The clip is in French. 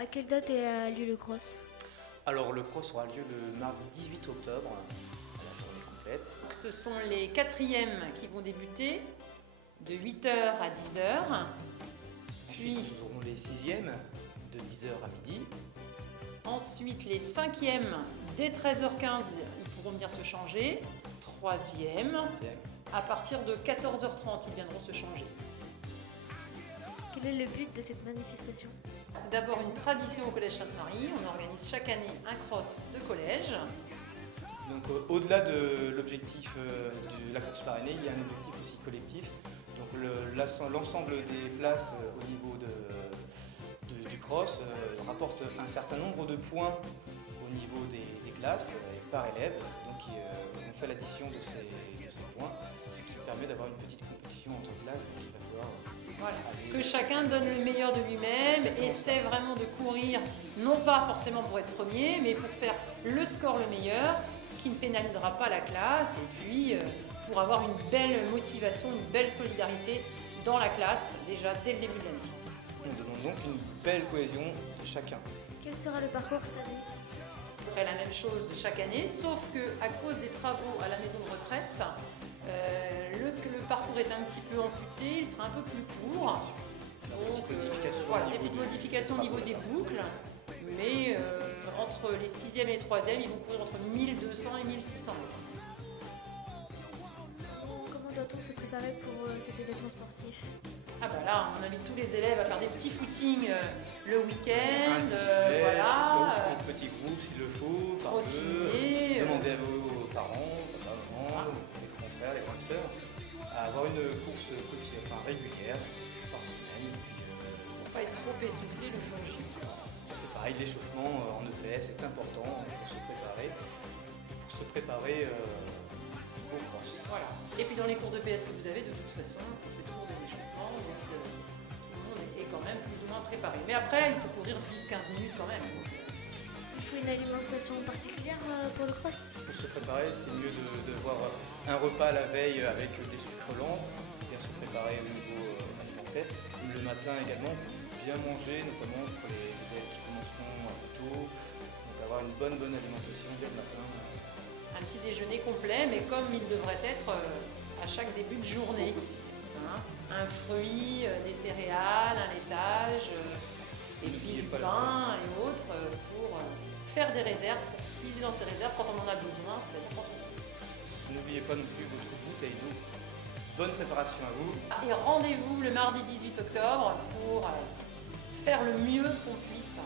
À quelle date a lieu le cross? Alors le cross aura lieu le mardi 18 octobre, à la journée complète. Ce sont les quatrièmes qui vont débuter de 8 h à 10 h. Puis Nous aurons les sixièmes de 10 h à midi. ensuite les cinquièmes dès 13 h 15, ils pourront venir se changer. Troisième, à partir de 14 h 30, ils viendront se changer. Quel est le but de cette manifestation? C'est d'abord une tradition au Collège Sainte-Marie. On organise chaque année un cross de collège. Donc au-delà de l'objectif de la course parrainée, il y a un objectif aussi collectif. Donc l'ensemble des places au niveau du cross rapporte un certain nombre de points au niveau des classes par élève. Donc on fait l'addition de ces points, ce qui permet d'avoir une petite compétition entre classes. Donc il va falloir Voilà. Que chacun donne le meilleur de lui-même, essaie vraiment de courir, non pas forcément pour être premier, mais pour faire le score le meilleur, ce qui ne pénalisera pas la classe, et puis pour avoir une belle motivation, une belle solidarité dans la classe, déjà dès le début de l'année. On demande donc une belle cohésion de chacun. Quel sera le parcours cette année? On ferait la même chose chaque année, sauf qu'à cause des travaux à la maison de retraite, le parcours est un petit peu amputé, il sera un peu plus court. Donc, voilà, des petites modifications au niveau des boucles, mais entre les 6e et les 3e, ils vont courir entre 1200 et 1600 mètres. Comment doit-on se préparer pour cet événement sportif? Ah bah là, on invite tous les élèves à faire des petits footings le week-end, Soit en petit groupe s'il le faut, par trottiner, deux, demander à vos parents, papa, maman, les grands frères, les grandes sœurs, à avoir une course régulière par semaine. pour pas être trop essoufflé le jour J. C'est pareil, l'échauffement en EPS est important pour se préparer au cross. Voilà. Et puis dans les cours de PS que vous avez, de toute façon, on fait toujours des échauffements, donc tout le monde est quand même plus ou moins préparé. Mais après, il faut courir 10-15 minutes quand même. Il faut une alimentation particulière pour le cross? Pour se préparer, c'est mieux d'avoir un repas la veille avec des sucres lents, bien se préparer au niveau alimentaire. Le matin également, bien manger, notamment pour les élèves qui commenceront assez tôt. Donc avoir une bonne alimentation dès le matin. Un petit déjeuner complet, mais comme il devrait être à chaque début de journée. Hein, un fruit, des céréales, un laitage, et puis du pain et autres pour faire des réserves, pour puiser dans ces réserves quand on en a besoin, c'est-à-dire quand on... N'oubliez pas non plus votre bouteille d'eau. Bonne préparation à vous. Et rendez-vous le mardi 18 octobre pour faire le mieux qu'on puisse